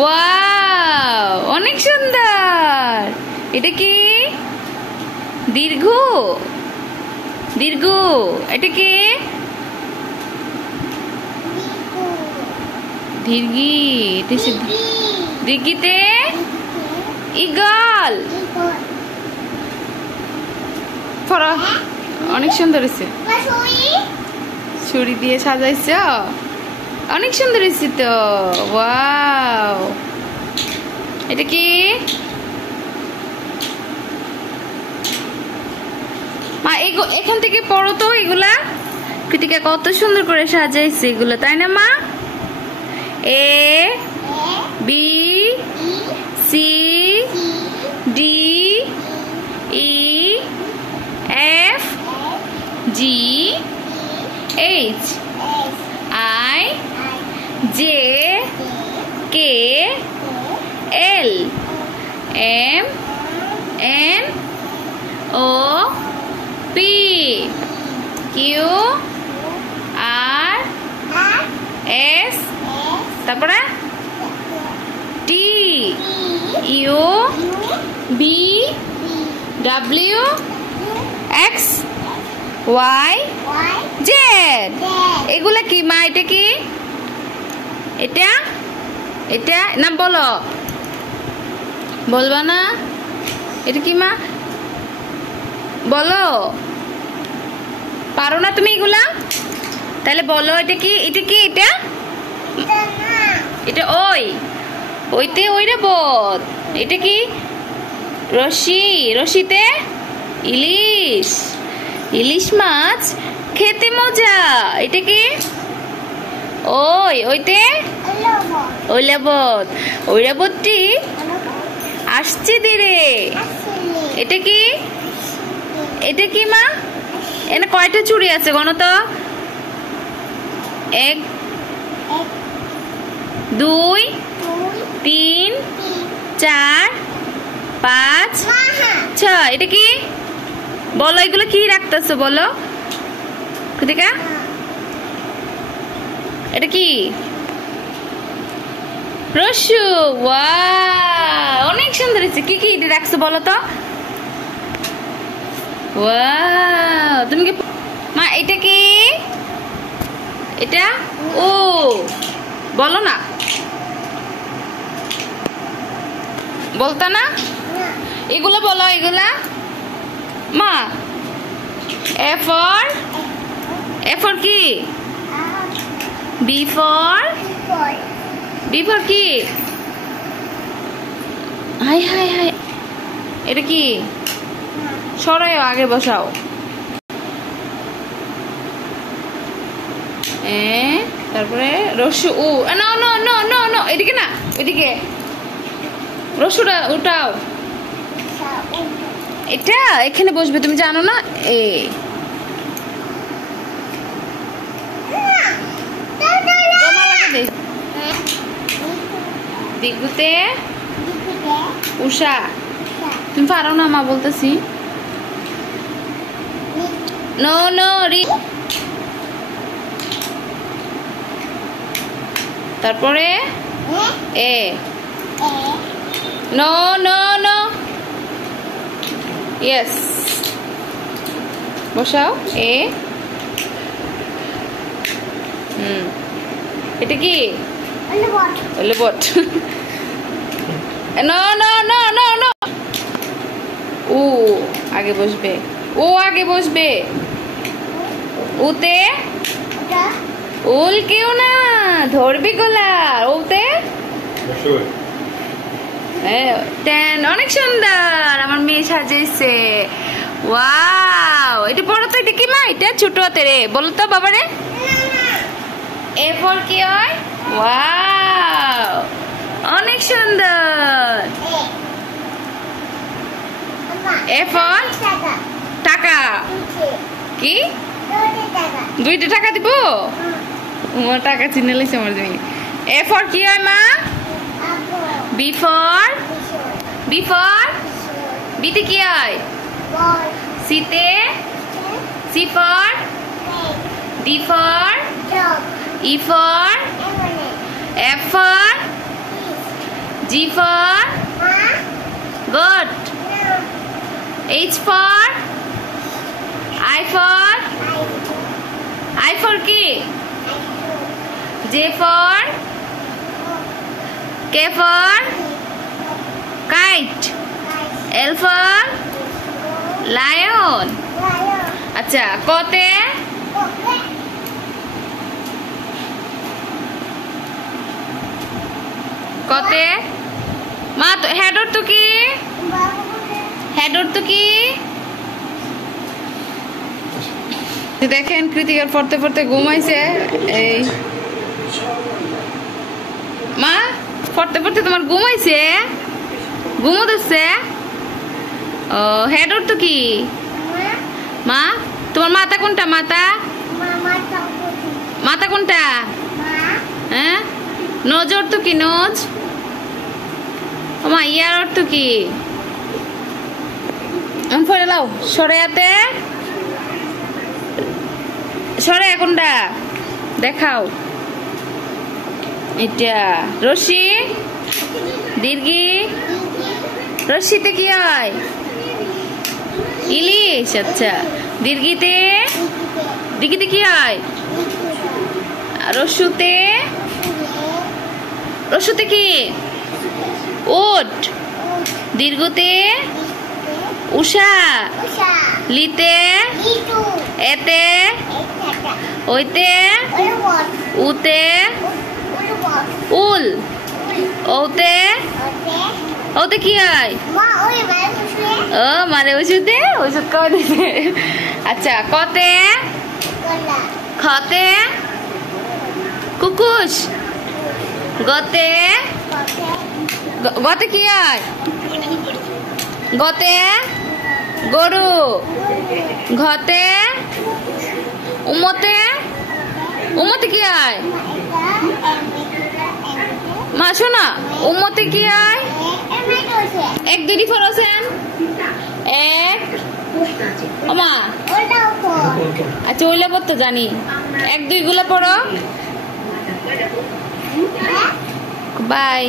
Wow, অনেক সুন্দর। এটা কি? দীর্ঘ। দীর্ঘ। এটা কি? দীর্ঘি। দীর্ঘিতে ঈগল। অনেক সুন্দর হয়েছে। ছুরি দিয়ে সাজাইছ, অনেক সুন্দর হয়েছে তো। ওয়াও, এটা কি? মা এখান থেকে পড়ো তো এগুলা। কৃতিকা কত সুন্দর করে সাজাইছে এগুলো, তাই না মা? A B C D E F G H I J K L M N O P Q R S, তারপরে T U V W X Y Z. এগুলা কি মা? এটা কি? এটা এটা না বলো, বলবা না? এটা কি মা? বলো, পারো না তুমি এগুলা? তাহলে বলো এটা কি? এটা কি? এটা এটা ওইতে ওইটা বোধ। এটা কি? রশি। রশিতে ইলিশ। ইলিশ মাছ খেতে মজা। এটা কি? ওইতে ঐরাবত। ঐরাবতটি আসছে ধীরে। এটা কি? এটা কি মা? এখানে কয়টা চুড়ি আছে গণ তো? 1 2 3 4 5 6। এটা কি? বলো এগুলো কি রাখতেছো বলো কৃতিকা? এটা কি? রস্যু। ওয়াও, অনেক সুন্দর হয়েছে। কি কি এটা রাখছো বলো তো? ওয়াও, তুমি কি মা? এটা কি? এটা ও বলো না, বলতা না? এগুলো বলো এগুলা মা। এ ফর কি? বি ফর কি? হাই হাই হাই, এটা কি? সরাও, আগে বসাও। তারপরে রস্যু উ। No no no no no, এদিকে না, এদিকে। রস্যুটা উঠাও। এটা এখানে বসবে, তুমি জানো না? দিগুতে উষা। তুমি পারো না মা বলতেছি। নো নো রি। তারপরে A. No no no, yes. বসাও এ। এটা কি? Bat. No no no no no, ও আগে বসবে। ও আগে বসবে। উতে উল কেউ না, ধরবি গোলা। ওতে অনেক সুন্দর আমার মেয়ে সাজিয়েছে। ওয়াও, এটা বড় তো। এটা কি মা? এটা ছোট হাতে রে, বলো তো বাবা রে। এ ফর কি হয়? ওয়াও, অনেক সুন্দর। এ ফর টাকা। কি? 2টা টাকা দিব? টাকা চিনে লাইছে আমার জমি। এ ফর কি হয় মা? বি ফর বিতে কি হয়? সিতে C for D for E for F for G for goat. H for I for কি? J for K for kite. L for lion. আচ্ছা কতে মা তো হেড অর্থ কি? দেখেন কৃতিকার পড়তে পড়তে ঘুমাইছে। এই মা পড়তে পড়তে তোমার ঘুমাইছে, ঘুমো দিচ্ছে। ও হেড অর্থ কি? মা তোমার মাথা কোনটা? মাথা কোনটা? হ্যাঁ নোজ অর্থ কি? নোজ। মা ইয়ার অর্থ কি? পড়ে লাও সরেয়াতে সরে কোনটা দেখাও। এটা রশি দীর্ঘি। রশিতে কি হয়? ইলিশ। আচ্ছা দীর্ঘিতে কি হয়? রস্যুতে কি? উট। দীর্ঘতে উষা। লিতে এতে ওইতে উতে উল। ওতে কি হয়? ও মানে ওষুধ খাওয়া দিতে। আচ্ছা কতে খতে কুকুশ। গতে কি হয়? গতে গরু। ঘতে উমতে কি হয়? মা শোনা উমতে কি হয়? 1 2 3 4 আছেন। 1 মা আচ্ছা ওইলা পড়তে জানি। 1 2 গুলো পড়ো। বাই।